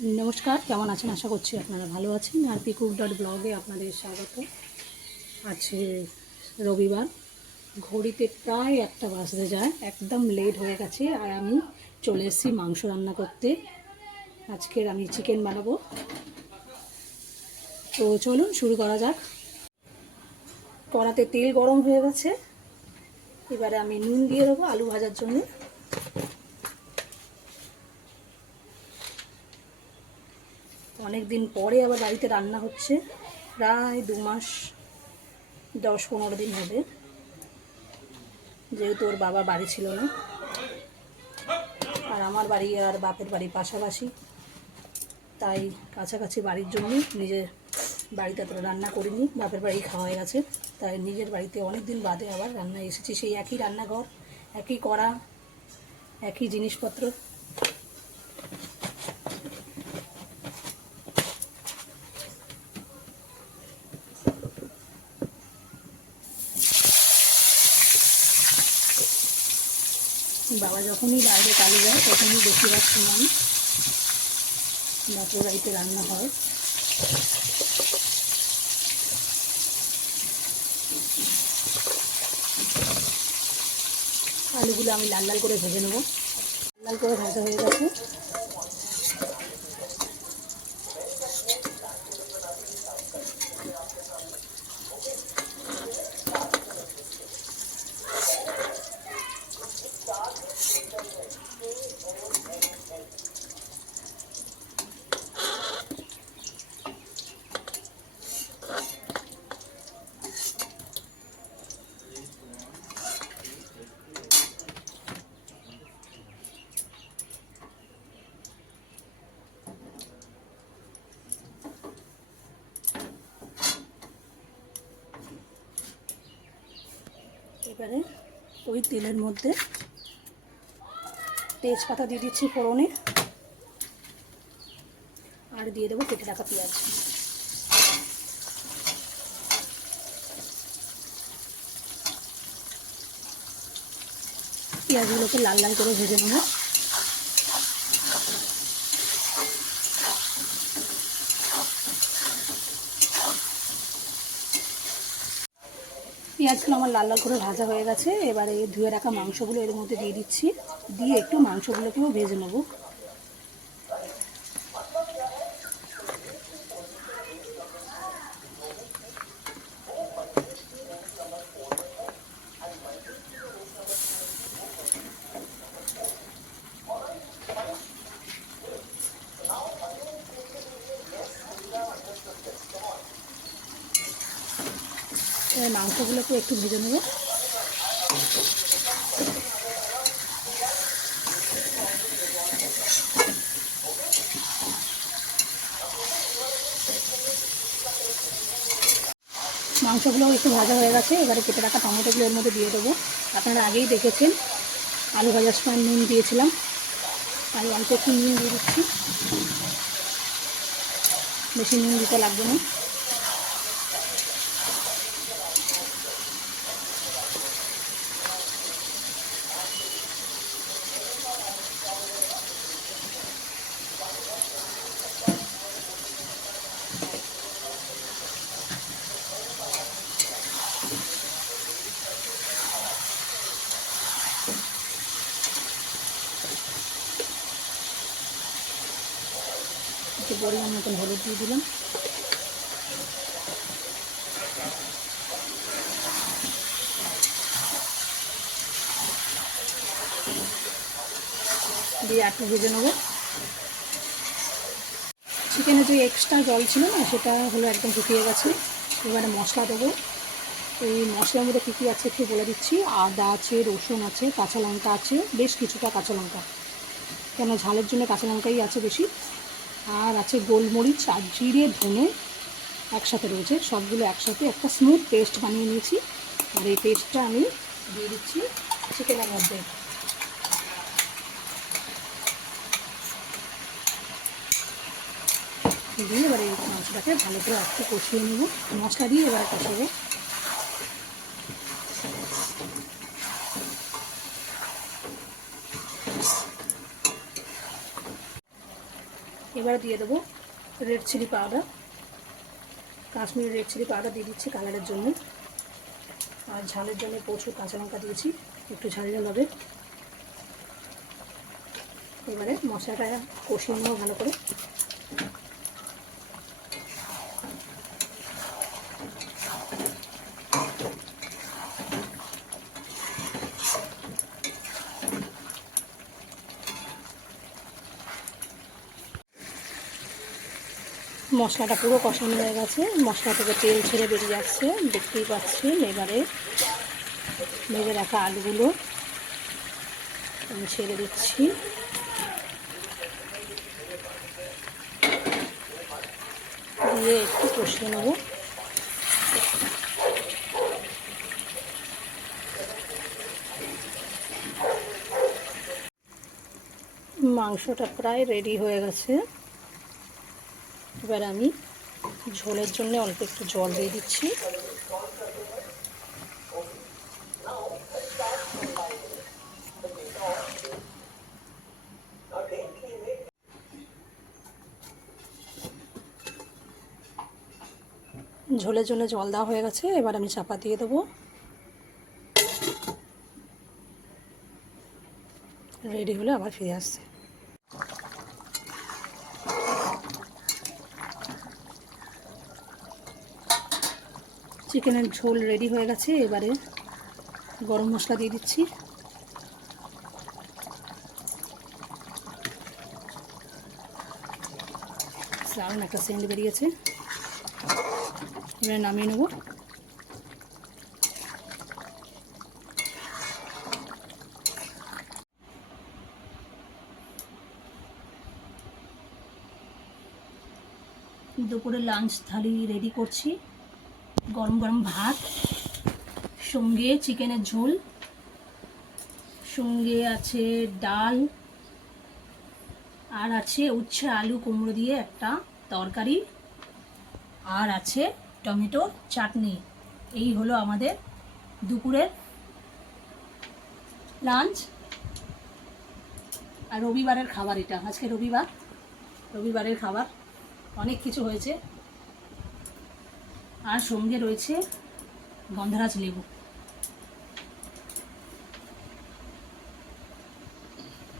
নমস্কার, কেমন আছেন? আশা করছি আপনারা ভালো আছেন। আর পিকুক ডট ব্লগে আপনাদের স্বাগত। আছে রবিবার, ঘড়িতে প্রায় একটা বাজতে যায়, একদম লেট হয়ে গেছে, আর আমি চলে এসেছি মাংস রান্না করতে। আজকের আমি চিকেন বানাবো। তো চলুন, শুরু করা যাক। কড়াতে তেল গরম হয়ে গেছে। এবারে আমি নুন দিয়ে দেবো আলু ভাজার জন্য। অনেক দিন পরে আবার বাড়িতে রান্না হচ্ছে। প্রায় দু মাস, দশ পনেরো দিন হবে। যেহেতু ওর বাবা বাড়ি ছিল না। আর আমার বাড়ি আর বাপের বাড়ি পাশাপাশি। তাই কাছাকাছি বাড়ির জন্য নিজের বাড়িতে তো রান্না করিনি। বাপের বাড়ি খাওয়া হয়ে গেছে। তাই নিজের বাড়িতে অনেক দিন বাদে আবার রান্না এসেছি। সেই একই রান্নাঘর, একই কড়া, একই জিনিসপত্র। বাবা যখনই বাইরে কাজে যায়, তখনই বেশিরভাগ সময় মটর বাড়িতে রান্না হয়। আলুগুলো আমি লাল লাল করে ভেজে নেব। লাল করে ভাজা হয়ে গেছে। এবারে ওই তেলের মধ্যে তেজপাতা দিয়ে দিচ্ছি ফোড়নে। আর দিয়ে দেবো কেটে রাখা পেঁয়াজ। পেঁয়াজগুলোকে লাল লাল করে ভেজে নেব। পেঁয়াজগুলো আমার লাল লাল করে ভাজা হয়ে গেছে। এবারে ধুয়ে রাখা মাংসগুলো এর মধ্যে দিয়ে দিচ্ছি। দিয়ে একটু মাংসগুলোকেও ভেজে নেব। এবার মাংসগুলোকে একটু ভেজে নেব। মাংসগুলো একটু ভাজা হয়ে গেছে, এবারে কেটে রাখা টমেটোগুলো এর মধ্যে দিয়ে দেবো। আপনারা আগেই দেখেছেন, আলু ভাজার সময় নুন দিয়েছিলাম। আমি অল্প একটু নুন দিয়ে দিচ্ছি। বেশি নুন দিতে লাগবে না। পরিমাণ মতন হলুদ দিয়ে দিলাম। দিয়ে একটু ভেজে নেব। চিকেনে যে এক্সট্রা জল ছিল না, সেটা হলো একদম শুকিয়ে গেছে। এবারে মশলা দেবো। এই মশলার মধ্যে কী কী আছে একটু বলে দিচ্ছি। আদা আছে, রসুন আছে, কাঁচা লঙ্কা আছে, বেশ কিছুটা কাঁচা লঙ্কা। কেন ঝালের জন্য কাঁচা লঙ্কাই আছে বেশি। আর আছে গোলমরিচ আর জিরে, ধনে একসাথে রয়েছে। সবগুলো একসাথে একটা স্মুথ পেস্ট বানিয়ে নিয়েছি। আর এই পেস্টটা আমি দিয়ে দিচ্ছি চিকেনের মধ্যে। দিয়ে এবার এই মাংসটাকে ভালো করে একটু কষিয়ে নেব। মশলা দিয়ে এবার কষাবো। এবার দিয়ে দেবো red chilli powder Kashmiri red chilli powder দিয়ে দিচ্ছি কালারের জন্য। আর ঝালের জন্য প্রচুর কাঁচা লঙ্কা দিয়েছি, একটু ঝাল ঝাল হবে এবারে মশলাটা কষিয়ে নেব ভালো করে। মশলাটা পুরো কষানো হয়ে গেছে। মশলা থেকে তেল ছেড়ে বেরিয়ে যাচ্ছে। দেখতেই পাচ্ছি এবারে ভেজে রাখা আলুগুলো। আমি ছেড়ে দিচ্ছি। দিয়ে একটু কষিয়ে নেব। মাংসটা প্রায় রেডি হয়ে গেছে। এবার আমি ঝোলের জন্য অল্প একটু জল দিয়ে দিচ্ছি। ঝোলের জন্য জল দেওয়া হয়ে গেছে, এবার আমি চাপা দিয়ে দেবো। রেডি হলে আবার ফিরে আসছে। চিকেনের ঝোল রেডি হয়ে গেছে, এবারে গরম মশলা দিয়ে দিচ্ছি। দারুণ একটা সেন্ট বেরিয়েছে। এবারে নামিয়ে নেব। দুপুরে লাঞ্চ থালি রেডি করছি। গরম গরম ভাত, সঙ্গে চিকেনের ঝোল, সঙ্গে আছে ডাল, আর আছে উচ্ছে আলু কুমড়ো দিয়ে একটা তরকারি, আর আছে টমেটো চাটনি। এই হলো আমাদের দুপুরের লাঞ্চ আর রবিবারের খাবার এটা। আজকে রবিবার। রবিবারের খাবার। অনেক কিছু হয়েছে। আর সঙ্গে রয়েছে গন্ধরাজ লেবু।